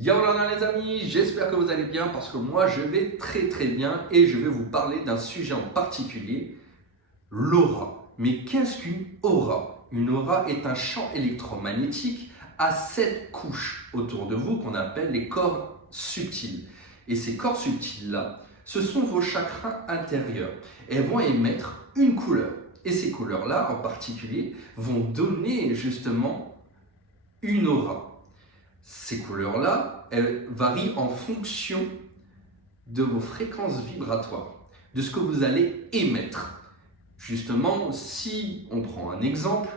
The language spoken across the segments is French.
Yaolana les amis, j'espère que vous allez bien parce que moi je vais très bien et je vais vous parler d'un sujet en particulier, l'aura. Mais qu'est-ce qu'une aura? Une aura est un champ électromagnétique à 7 couches autour de vous qu'on appelle les corps subtils. Et ces corps subtils-là, ce sont vos chakras intérieurs. Elles vont émettre une couleur. Et ces couleurs-là en particulier vont donner justement une aura. Ces couleurs-là, elles varient en fonction de vos fréquences vibratoires, de ce que vous allez émettre. Justement, si on prend un exemple,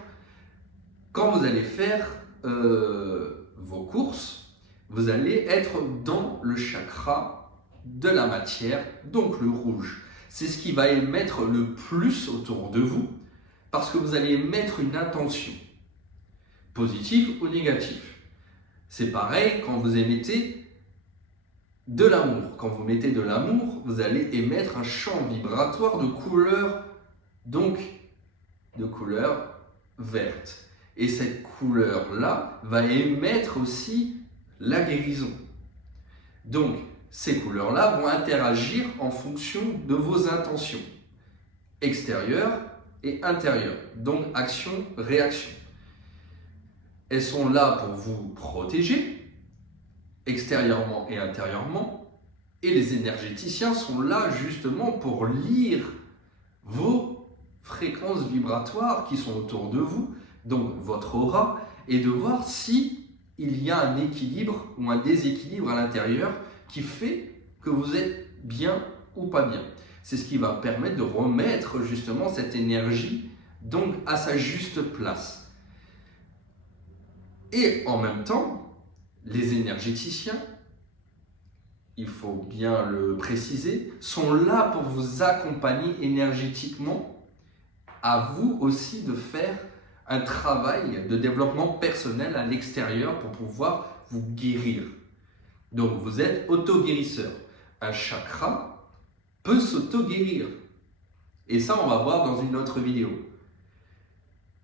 quand vous allez faire vos courses, vous allez être dans le chakra de la matière, donc le rouge. C'est ce qui va émettre le plus autour de vous, parce que vous allez émettre une intention, positive ou négative. C'est pareil quand vous émettez de l'amour. Quand vous mettez de l'amour, vous allez émettre un champ vibratoire de couleur, donc de couleur verte. Et cette couleur-là va émettre aussi la guérison. Donc, ces couleurs-là vont interagir en fonction de vos intentions extérieures et intérieures. Donc, action-réaction. Elles sont là pour vous protéger, extérieurement et intérieurement. Et les énergéticiens sont là justement pour lire vos fréquences vibratoires qui sont autour de vous, donc votre aura, et de voir si il y a un équilibre ou un déséquilibre à l'intérieur qui fait que vous êtes bien ou pas bien. C'est ce qui va permettre de remettre justement cette énergie donc à sa juste place. Et en même temps, les énergéticiens, il faut bien le préciser, sont là pour vous accompagner énergétiquement, à vous aussi de faire un travail de développement personnel à l'extérieur pour pouvoir vous guérir. Donc vous êtes auto-guérisseur. Un chakra peut s'auto-guérir. Et ça, on va voir dans une autre vidéo.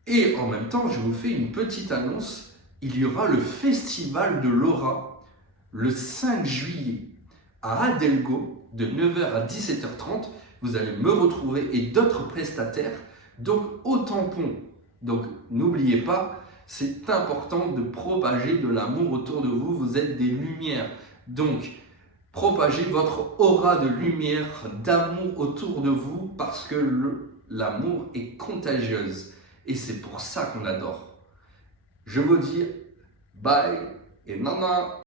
Et en même temps, je vous fais une petite annonce. Il y aura le festival de l'aura le 5 juillet à Adelgo de 9h à 17h30. Vous allez me retrouver et d'autres prestataires. Donc au tampon. Donc n'oubliez pas, c'est important de propager de l'amour autour de vous. Vous êtes des lumières. Donc propagez votre aura de lumière, d'amour autour de vous parce que l'amour est contagieuse. Et c'est pour ça qu'on adore. Je vous dis bye et nana.